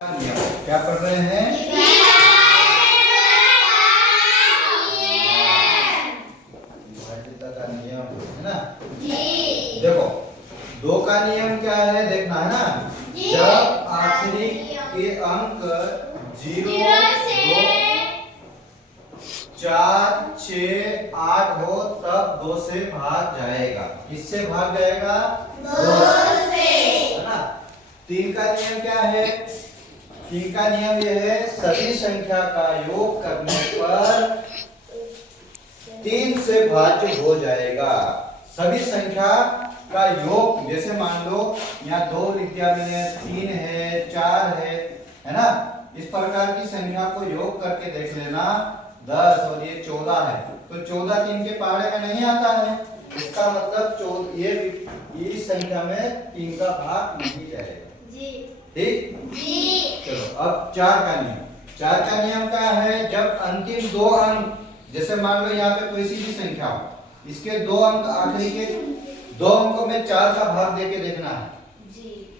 क्या पढ़ रहे हैं? विभाज्यता का नियम है ना। देखो, दो का नियम क्या है देखना है ना। जब आखिरी के अंक 0, 2, 4, 6, 8 हो तब 2 से भाग जाएगा। किससे भाग जाएगा? 2 से, है ना। 3 का नियम क्या है? 3 का नियम यह है, सभी संख्या का योग करने पर 3 से भाज्य हो जाएगा। सभी संख्या का योग, जैसे मान लो यहाँ 2 विद्या में 3 है, 4 है ना। इस प्रकार की संख्या को योग करके देख लेना। 10 और ये 14 है, तो 14 3 के पहाड़े में नहीं आता है। इसका मतलब ये इस संख्या में 3 का भाग नहीं जाएगा। ठीक। चलो अब 4 का नियम। 4 का नियम क्या है? जब अंतिम 2 अंक, जैसे मान लो यहाँ पे कोई सी भी संख्या हो, इसके 2 अंक आखिरी के 2 अंकों में 4 का भाग देके देखना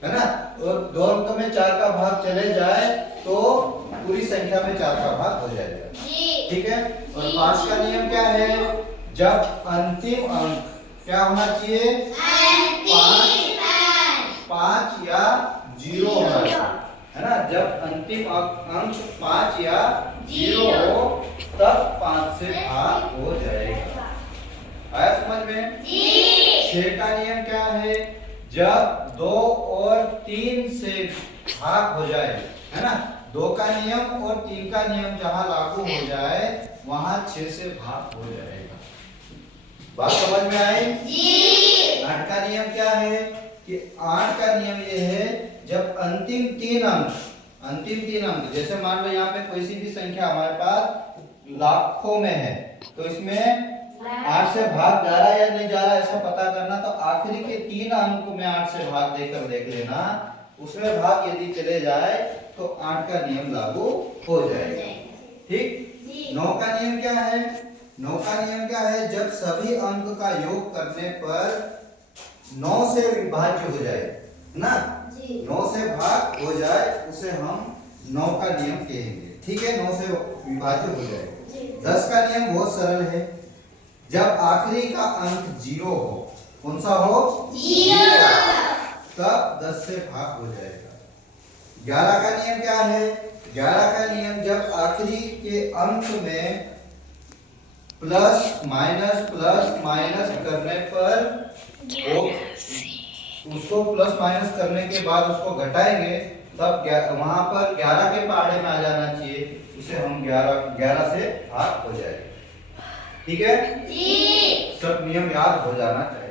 है ना। तो 2 अंक में 4 का भाग चले जाए तो पूरी संख्या में 4 का भाग हो जाएगा। ठीक है। और 5 का नियम क्या है? जब अंतिम अंक क्या होना चाहिए? 5 या 0 होना चाहिए, है ना। जब अंतिम अंक 5 या 0 हो तब 5 से भाग हो जाएगा। आया समझ में? 6 का नियम क्या है? जब 2 और 3 से भाग हो जाए, है ना। 2 का नियम और 3 का नियम जहां लागू हो जाए वहां 6 से भाग हो जाएगा। बात समझ में आई? 8 का नियम क्या है? कि 8 का नियम ये है, जब अंतिम 3 अंक, जैसे मान लो यहाँ पे कोई सी भी संख्या हमारे पास लाखों में है, तो इसमें 8 से भाग जा रहा है या नहीं जा रहा है ऐसा पता करना। तो आखिरी के 3 अंक में 8 से भाग देकर देख लेना। उसमें भाग यदि चले जाए तो 8 का नियम लागू हो जाएगा। ठीक। 9 का नियम क्या है? 9 का नियम क्या है? जब सभी अंक का योग करने पर 9 से विभाज्य हो जाए ना, 9 से भाग हो जाए उसे हम 9 का नियम कहेंगे। ठीक है, 9 से विभाज्य हो जाए। 10 का नियम बहुत सरल है। जब आखिरी का अंक 0 हो, कौन सा हो? 0, तब 10 से भाग हो जाएगा। 11 का नियम क्या है? 11 का नियम, जब आखिरी के अंक में प्लस माइनस करने पर उसको प्लस माइनस करने के बाद उसको घटाएंगे, तब वहां पर 11 के पहाड़े में आ जाना चाहिए। उसे हम 11 से भाग हो जाएगा। ठीक है। सब नियम याद हो जाना चाहिए।